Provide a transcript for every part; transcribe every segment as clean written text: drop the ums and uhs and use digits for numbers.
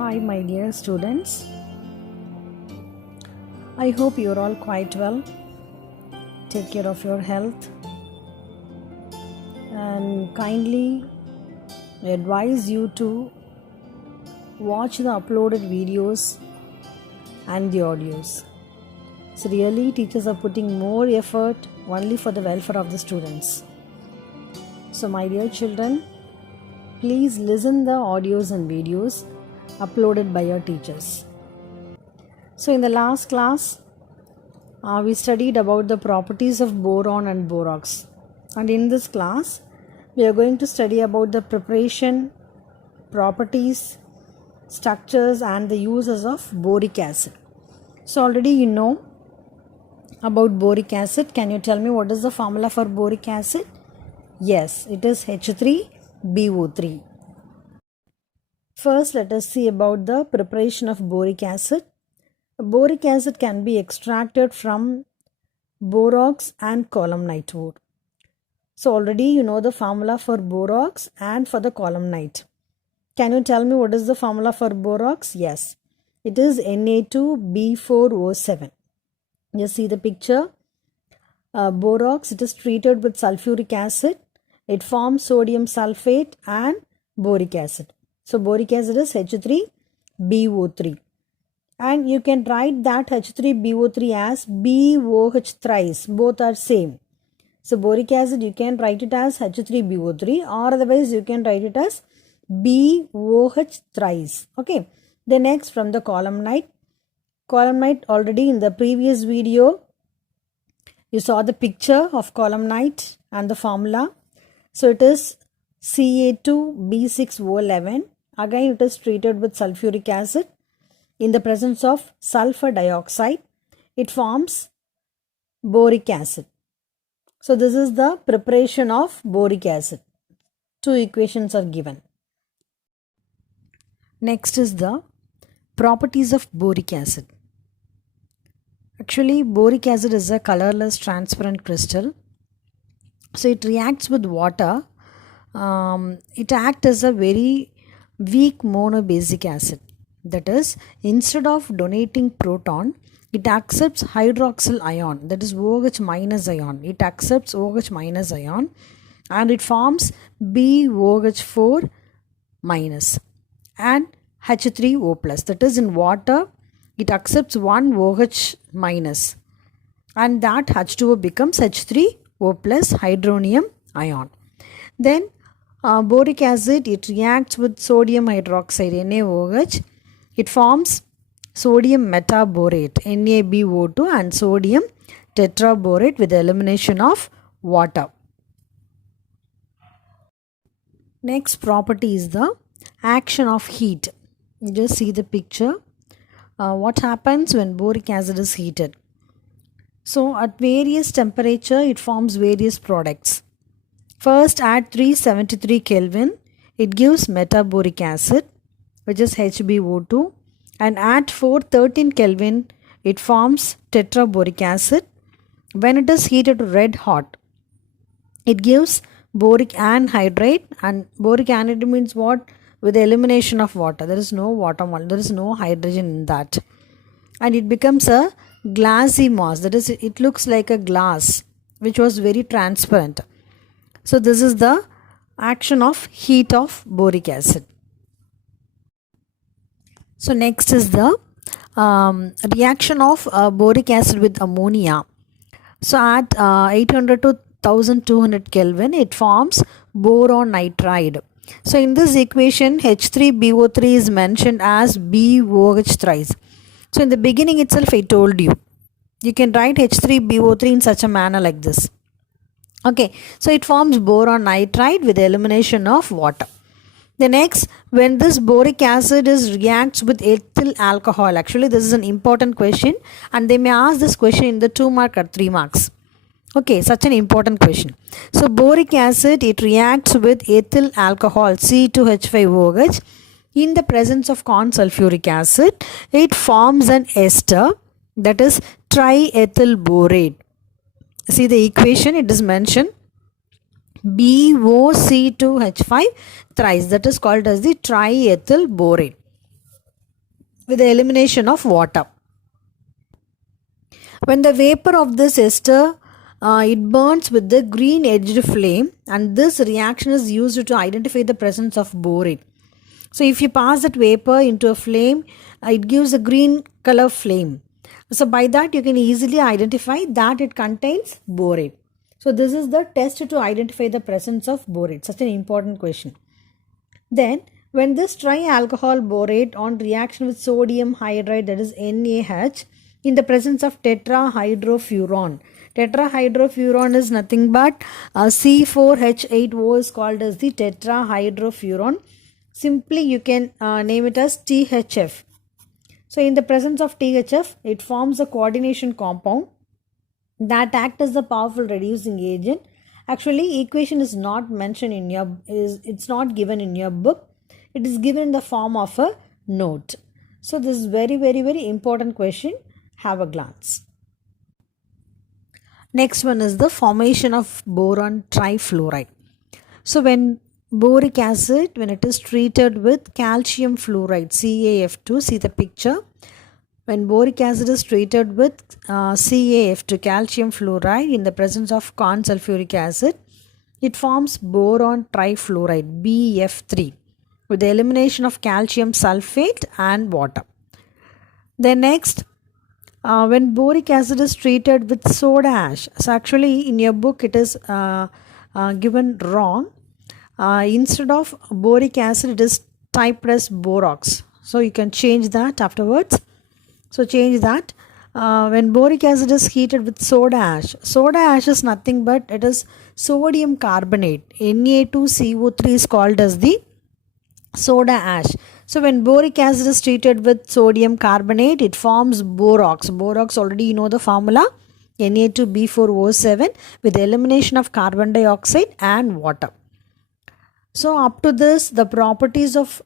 Hi, my dear students. I hope you're all quite well. Take care of your health and kindly advise you to watch the uploaded videos and the audios. So, really, teachers are putting more effort only for the welfare of the students. So, my dear children, please listen the audios and videos uploaded by your teachers. So in the last class, we studied about the properties of boron and borax. And in this class, we are going to study about the preparation, properties, structures and the uses of boric acid. So already you know about boric acid. Can you tell me what is the formula for boric acid? Yes, it is H3BO3. First, let us see about the preparation of boric acid. Boric acid can be extracted from borax and columnite ore. So already you know the formula for borax and for the columnite. Can you tell me what is the formula for borax? Yes, it is Na2B4O7. Just see the picture. Borax, it is treated with sulfuric acid. It forms sodium sulfate and boric acid. So boric acid is H3BO3. And you can write that H3BO3 as BOH thrice. Both are same. So boric acid you can write it as H3BO3 or otherwise you can write it as BOH thrice. Okay. Then next from the columnite. Columnite already in the previous video you saw the picture of columnite and the formula. So it is Ca2B6O11. Again it is treated with sulfuric acid. In the presence of sulfur dioxide, it forms boric acid. So this is the preparation of boric acid. Two equations are given. Next is the properties of boric acid. Actually, boric acid is a colorless transparent crystal. So it reacts with water. It acts as a very weak monobasic acid. That is, instead of donating proton, it accepts hydroxyl ion, that is OH minus ion. It accepts OH minus ion and it forms BOH4 minus and H3O plus. That is, in water, it accepts one OH minus and that H2O becomes H3O plus hydronium ion. Then boric acid, it reacts with sodium hydroxide NaOH. It forms sodium metaborate NaBO2 and sodium tetraborate with the elimination of water. Next property is the action of heat. You just see the picture. What happens when boric acid is heated? So at various temperature it forms various products. First at 373 Kelvin it gives metaboric acid, which is HbO2, and at 413 Kelvin it forms tetraboric acid. When it is heated to red hot, it gives boric anhydride, and boric anhydride means what? With the elimination of water. There is no water molecule, there is no hydrogen in that, and it becomes a glassy mass. That is, it looks like a glass which was very transparent. So this is the action of heat of boric acid. So next is the reaction of boric acid with ammonia. So at 800 to 1200 Kelvin it forms boron nitride. So in this equation H3BO3 is mentioned as BOH thrice. So in the beginning itself I told you, you can write H3BO3 in such a manner like this. Okay, so it forms boron nitride with the elimination of water. The next, when this boric acid reacts with ethyl alcohol, actually this is an important question and they may ask this question in the 2 mark or 3 marks. Okay, such an important question. So boric acid, it reacts with ethyl alcohol C2H5OH. In the presence of corn sulfuric acid, it forms an ester, that is triethyl borate. See the equation, it is mentioned BOC2H5 thrice, that is called as the triethyl borate. with the elimination of water. When the vapor of this ester it burns with the green edged flame, and this reaction is used to identify the presence of borate. So if you pass that vapor into a flame, it gives a green color flame. So by that you can easily identify that it contains borate. So this is the test to identify the presence of borate. Such an important question. Then when this trialcohol borate on reaction with sodium hydride, that is NaH, in the presence of tetrahydrofuran. Tetrahydrofuran is nothing but C4H8O is called as the tetrahydrofuran. Simply you can name it as THF. So in the presence of THF, it forms a coordination compound that acts as a powerful reducing agent. Actually, equation is not mentioned in your, it's not given in your book. It is given in the form of a note. So this is very important question. Have a glance. Next one is the formation of boron trifluoride. So when boric acid, when it is treated with calcium fluoride, CaF2, see the picture. When boric acid is treated with CaF2, calcium fluoride, in the presence of corn sulfuric acid, it forms boron trifluoride, BF3, with the elimination of calcium sulfate and water. Then next, when boric acid is treated with soda ash, so actually in your book it is given wrong. Instead of boric acid, it is typed as borax. So you can change that afterwards. So change that. When boric acid is heated with soda ash is nothing but it is sodium carbonate. Na2CO3 is called as the soda ash. So when boric acid is treated with sodium carbonate, it forms borax. Borax, already you know the formula, Na2B4O7, with the elimination of carbon dioxide and water. So up to this, the properties of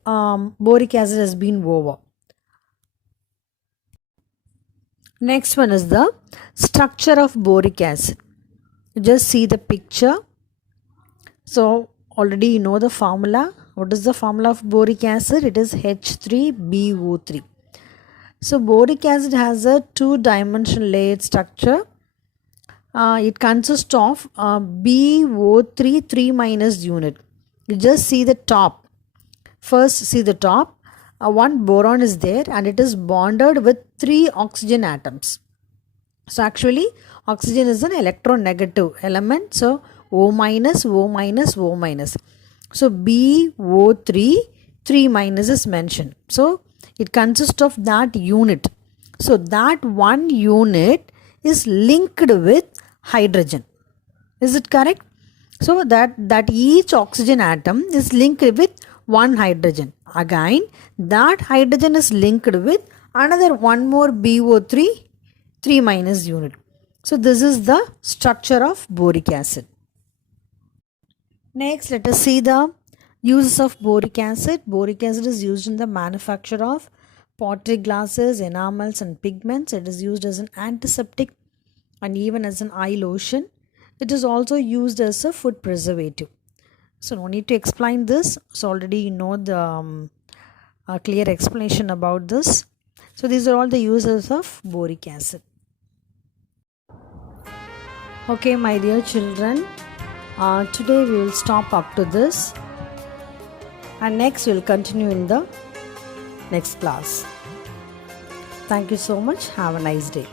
boric acid has been over. Next one is the structure of boric acid. Just see the picture. So already you know the formula. What is the formula of boric acid? It is H3BO3. So boric acid has a two-dimensional layered structure. It consists of BO3 3- unit. You just see the top. First see the top. One boron is there and it is bonded with 3 oxygen atoms. So actually oxygen is an electronegative element. So O-, O-. So BO3 3- is mentioned. So it consists of that unit. So that one unit is linked with hydrogen. Is it correct? So that each oxygen atom is linked with one hydrogen. Again, that hydrogen is linked with another one more BO3 3- unit. So this is the structure of boric acid. Next, let us see the uses of boric acid. Boric acid is used in the manufacture of pottery glasses, enamels and pigments. It is used as an antiseptic and even as an eye lotion. It is also used as a food preservative. So no need to explain this. So already you know the clear explanation about this. So these are all the uses of boric acid. Okay, my dear children. Today we will stop up to this, and next we will continue in the next class. Thank you so much. Have a nice day.